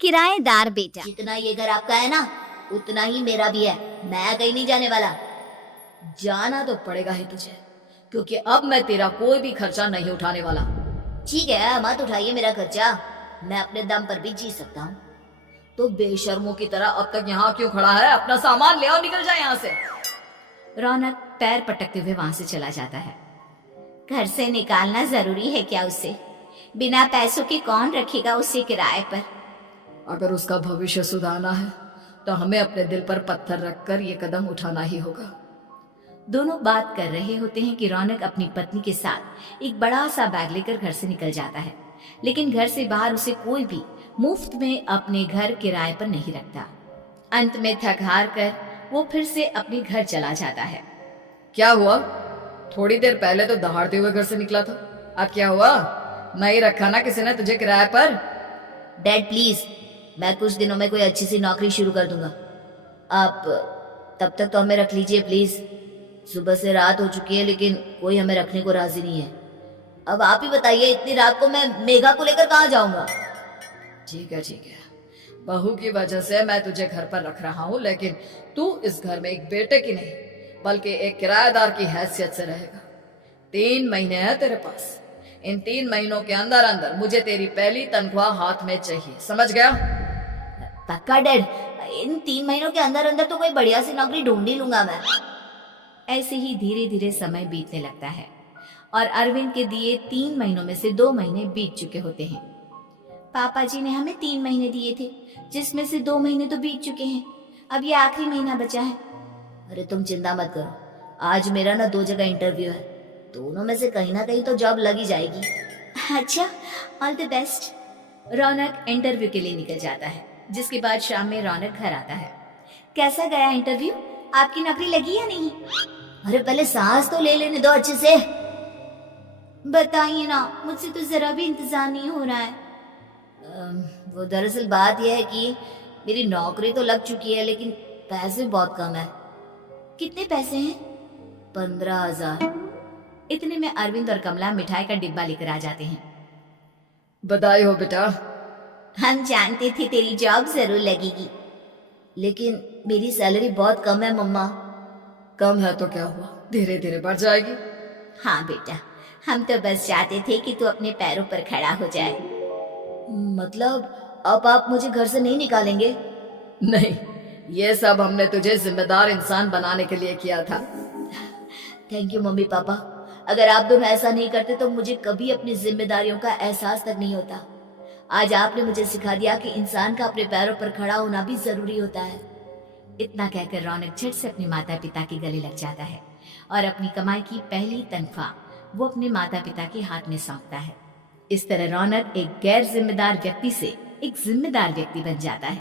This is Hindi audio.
किराएदार बेटा। जितना ये घर आपका है ना, उतना ही मेरा भी है। मैं कहीं नहीं जाने वाला। जाना तो पड़ेगा ही तुझे, क्योंकि अब मैं तेरा कोई भी खर्चा नहीं उठाने वाला। ठीक है, मत उठाइए मेरा खर्चा, मैं अपने दम पर भी जी सकता हूँ। तो बेशर्मों की तरह अब तक यहाँ क्यों खड़ा है? अपना सामान ले और निकल जाए यहाँ से। रौनक पैर पटकते हुए वहां से चला जाता है। घर से निकालना जरूरी है क्या उसे? बिना पैसों के कौन रखेगा उसे किराए पर? अगर उसका भविष्य सुधारना है तो हमें अपने दिल पर पत्थर रखकर ये कदम उठाना ही होगा। दोनों बात कर रहे होते हैं कि रौनक अपनी पत्नी के साथ एक बड़ा सा बैग लेकर घर से निकल जाता है, लेकिन घर से बाहर उसे कोई भी मुफ्त में अपने घर किराए पर नहीं रखता। अंत में थक हार कर वो फिर से अपने घर चला जाता है। क्या हुआ? थोड़ी देर पहले तो दहाड़ते हुए घर से निकला था, अब क्या हुआ? नहीं रखा ना किसी ने तुझे किराए पर? डैड प्लीज, मैं कुछ दिनों में कोई अच्छी सी नौकरी शुरू कर दूंगा। आप तब तक तो हमें रख लीजिए प्लीज। सुबह से रात हो चुकी है लेकिन कोई हमें रखने को राजी नहीं है। अब आप ही बताइए, इतनी रात को मैं मेघा को लेकर कहाँ जाऊंगा? ठीक है, बहू की वजह से मैं तुझे घर पर रख रहा हूँ, लेकिन तू इस घर में एक बेटे की नहीं बल्कि एक किराएदार की हैसियत से रहेगा। 3 महीने है तेरे पास। इन 3 महीनों के अंदर अंदर मुझे तेरी पहली तनख्वाह हाथ में चाहिए, समझ गया? पक्का डैड, इन 3 महीनों के अंदर अंदर तो कोई बढ़िया सी नौकरी ढूंढ ही लूंगा मैं। ऐसे ही धीरे धीरे समय बीतने लगता है और अरविंद के दिए 3 महीनों में से 2 महीने बीत चुके होते हैं। पापा जी ने हमें 3 महीने दिए थे, जिसमें से 2 महीने तो बीत चुके हैं। अब ये आखिरी महीना बचा है। अरे तुम चिंता मत करो, आज मेरा ना 2 जगह इंटरव्यू है, दोनों में से कहीं ना कहीं तो जॉब लग ही जाएगी। अच्छा, all the best. Raunak interview के लिए निकल जाता है, जिसके बाद शाम में रौनक घर आता है। कैसा गया इंटरव्यू? आपकी नौकरी लगी या नहीं? अरे पहले सांस तो ले लेने दो अच्छे से। बताइए ना, मुझसे तो जरा भी इंतजार नहीं हो रहा है। वो दरअसल बात यह है कि मेरी नौकरी तो लग चुकी है लेकिन पैसे बहुत कम है। कितने पैसे हैं? 15,000। इतने में अरविंद और कमला मिठाई का डिब्बा लेकर आ जाते हैं। बधाई हो बेटा। हम जानते थे तेरी जॉब जरूर लगेगी। लेकिन मेरी सैलरी बहुत कम है मम्मा। कम है तो क्या हुआ, धीरे धीरे बढ़ जाएगी। हाँ बेटा, हम तो बस चाहते थे कि तू अपने पैरों पर खड़ा हो जाए। मतलब अब आप मुझे घर से नहीं निकालेंगे? नहीं, ये सब हमने तुझे जिम्मेदार इंसान बनाने के लिए किया था। Thank you mummy papa. अगर आप दोनों ऐसा नहीं करते तो मुझे कभी अपनी जिम्मेदारियों का एहसास तक नहीं होता। आज आपने मुझे सिखा दिया कि इंसान का अपने पैरों पर खड़ा होना भी जरूरी होता है। इतना कहकर रौनक झट से अपने माता पिता के गले लग जाता है और अपनी कमाई की पहली तनख्वाह वो अपने माता पिता के हाथ में सौंपता है। इस तरह रौनक एक गैर जिम्मेदार व्यक्ति से एक जिम्मेदार व्यक्ति बन जाता है।